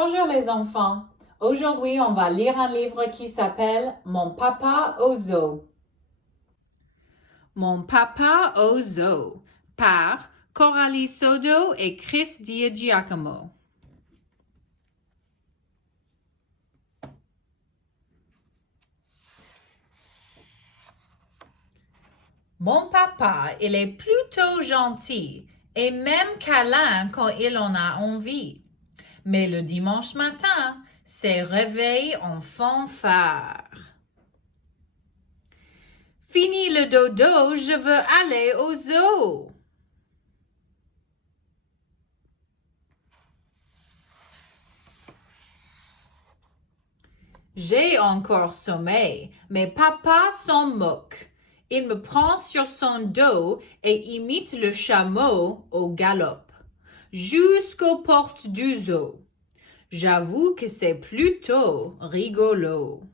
Bonjour les enfants. Aujourd'hui, on va lire un livre qui s'appelle Mon papa au zoo. Mon papa au zoo par Coralie Sodo et Chris Diagiacomo. Mon papa, il est plutôt gentil et même câlin quand il en a envie. Mais le dimanche matin, ses réveils en fanfare. Fini le dodo, je veux aller au zoo. J'ai encore sommeil, mais papa s'en moque. Il me prend sur son dos et imite le chameau au galop, jusqu'aux portes du zoo. J'avoue que c'est plutôt rigolo.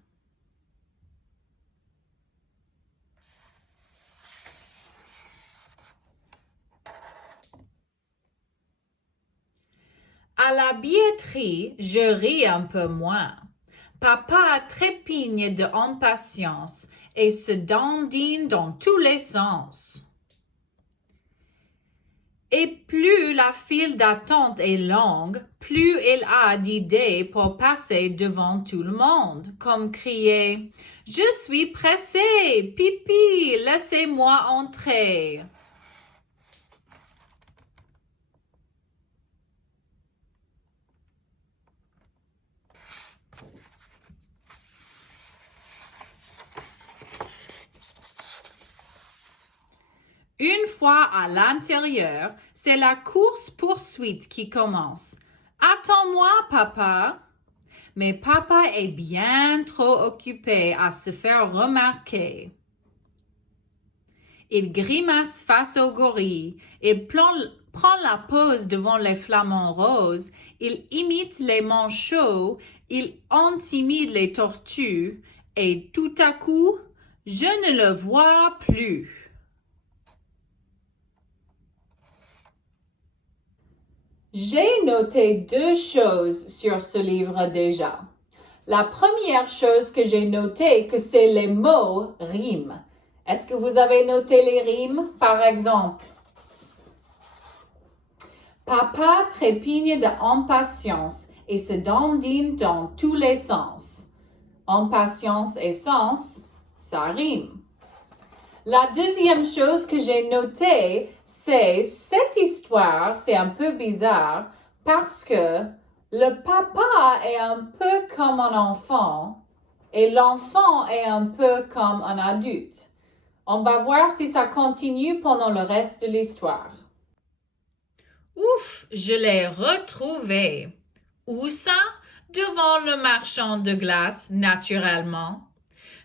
À la billetterie, je ris un peu moins. Papa trépigne de impatience et se dandine dans tous les sens. Et plus la file d'attente est longue, plus il a d'idées pour passer devant tout le monde, comme crier « Je suis pressé, pipi, laissez-moi entrer ». Une fois à l'intérieur, c'est la course-poursuite qui commence. Attends-moi, papa. Mais papa est bien trop occupé à se faire remarquer. Il grimace face au gorille, il prend la pose devant les flamants roses, il imite les manchots, il intimide les tortues, et tout à coup, je ne le vois plus. J'ai noté deux choses sur ce livre déjà. La première chose que j'ai notée, que c'est les mots riment. Est-ce que vous avez noté les rimes, par exemple? Papa trépigne d'impatience et se dandine dans tous les sens. Impatience et sens, ça rime. La deuxième chose que j'ai notée, c'est cette histoire, c'est un peu bizarre parce que le papa est un peu comme un enfant et l'enfant est un peu comme un adulte. On va voir si ça continue pendant le reste de l'histoire. Ouf, je l'ai retrouvé. Où ça? Devant le marchand de glace, naturellement.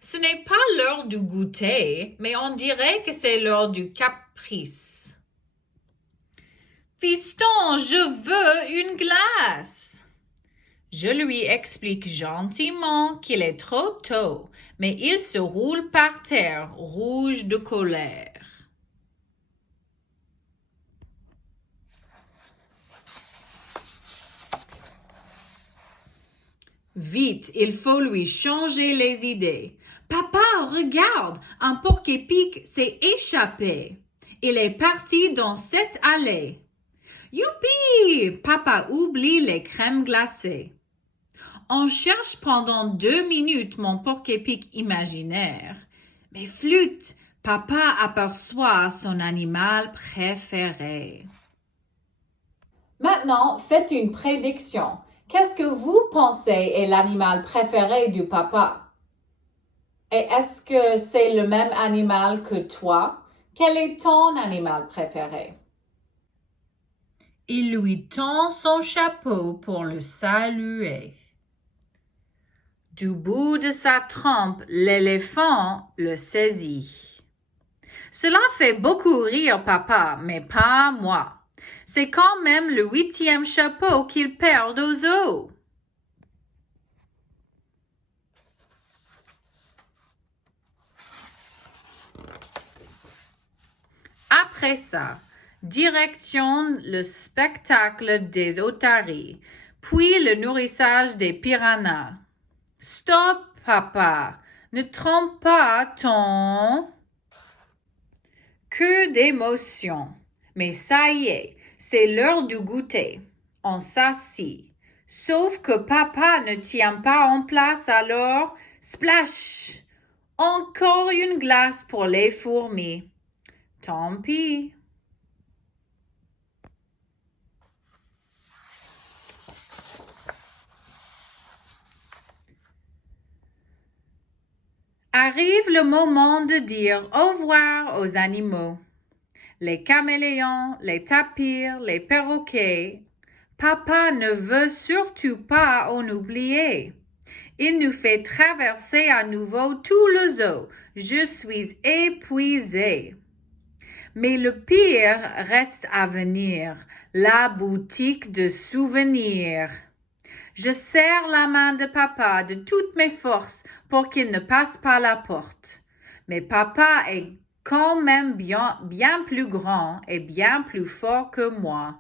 Ce n'est pas l'heure du goûter, mais on dirait que c'est l'heure du caprice. Fiston, je veux une glace. Je lui explique gentiment qu'il est trop tôt, mais il se roule par terre, rouge de colère. Vite, il faut lui changer les idées. Papa, regarde, un porc-épic s'est échappé. Il est parti dans cette allée. Youpi! Papa oublie les crèmes glacées. On cherche pendant 2 minutes mon porc-épic imaginaire. Mais flûte, papa aperçoit son animal préféré. Maintenant, faites une prédiction. Qu'est-ce que vous pensez est l'animal préféré du papa? Et est-ce que c'est le même animal que toi? Quel est ton animal préféré? Il lui tend son chapeau pour le saluer. Du bout de sa trompe, l'éléphant le saisit. Cela fait beaucoup rire papa, mais pas moi. C'est quand même le 8e chapeau qu'il perd au zoo. Après ça, direction le spectacle des otaries. puis le nourrissage des piranhas. Stop, papa, ne trompe pas ton... Que d'émotions. Mais ça y est, c'est l'heure du goûter. On s'assit. Sauf que papa ne tient pas en place alors, splash! Encore une glace pour les fourmis. Tant pis. Arrive le moment de dire au revoir aux animaux. Les caméléons, les tapirs, les perroquets. Papa ne veut surtout pas en oublier. Il nous fait traverser à nouveau tout le zoo. Je suis épuisée. Mais le pire reste à venir, la boutique de souvenirs. Je serre la main de papa de toutes mes forces pour qu'il ne passe pas la porte. Mais papa est quand même bien plus grand et bien plus fort que moi.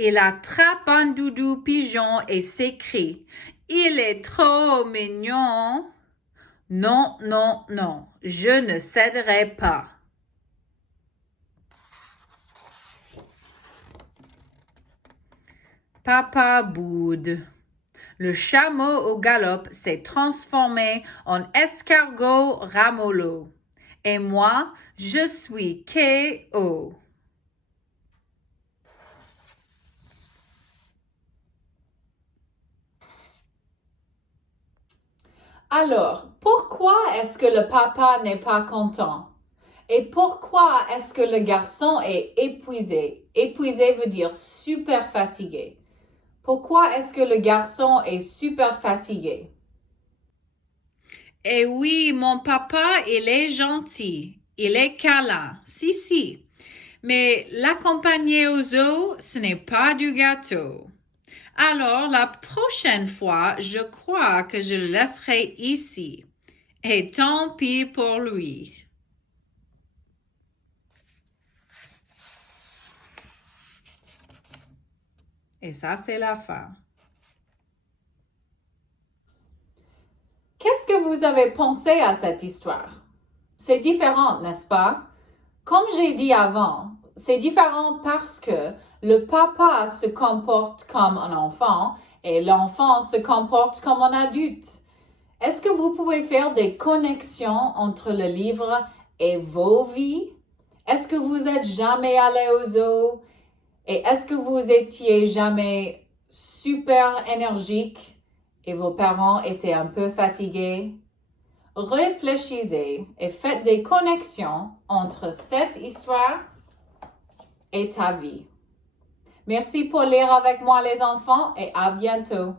Il attrape un doudou pigeon et s'écrie « Il est trop mignon !» Non, non, non, je ne céderai pas. Papa boude. Le chameau au galop s'est transformé en escargot ramollo. Et moi, je suis KO. Alors, pourquoi est-ce que le papa n'est pas content? Et pourquoi est-ce que le garçon est épuisé? Épuisé veut dire super fatigué. Pourquoi est-ce que le garçon est super fatigué? Eh oui, mon papa, il est gentil. Il est câlin. Si. Mais l'accompagner au zoo, ce n'est pas du gâteau. Alors, la prochaine fois, je crois que je le laisserai ici. Et tant pis pour lui. Et ça, c'est la fin. Qu'est-ce que vous avez pensé à cette histoire? C'est différent, n'est-ce pas? Comme j'ai dit avant, c'est différent parce que le papa se comporte comme un enfant et l'enfant se comporte comme un adulte. Est-ce que vous pouvez faire des connexions entre le livre et vos vies? Est-ce que vous êtes jamais allé au zoo? Et est-ce que vous étiez jamais super énergique et vos parents étaient un peu fatigués? Réfléchissez et faites des connexions entre cette histoire et ta vie. Merci pour lire avec moi les enfants et à bientôt.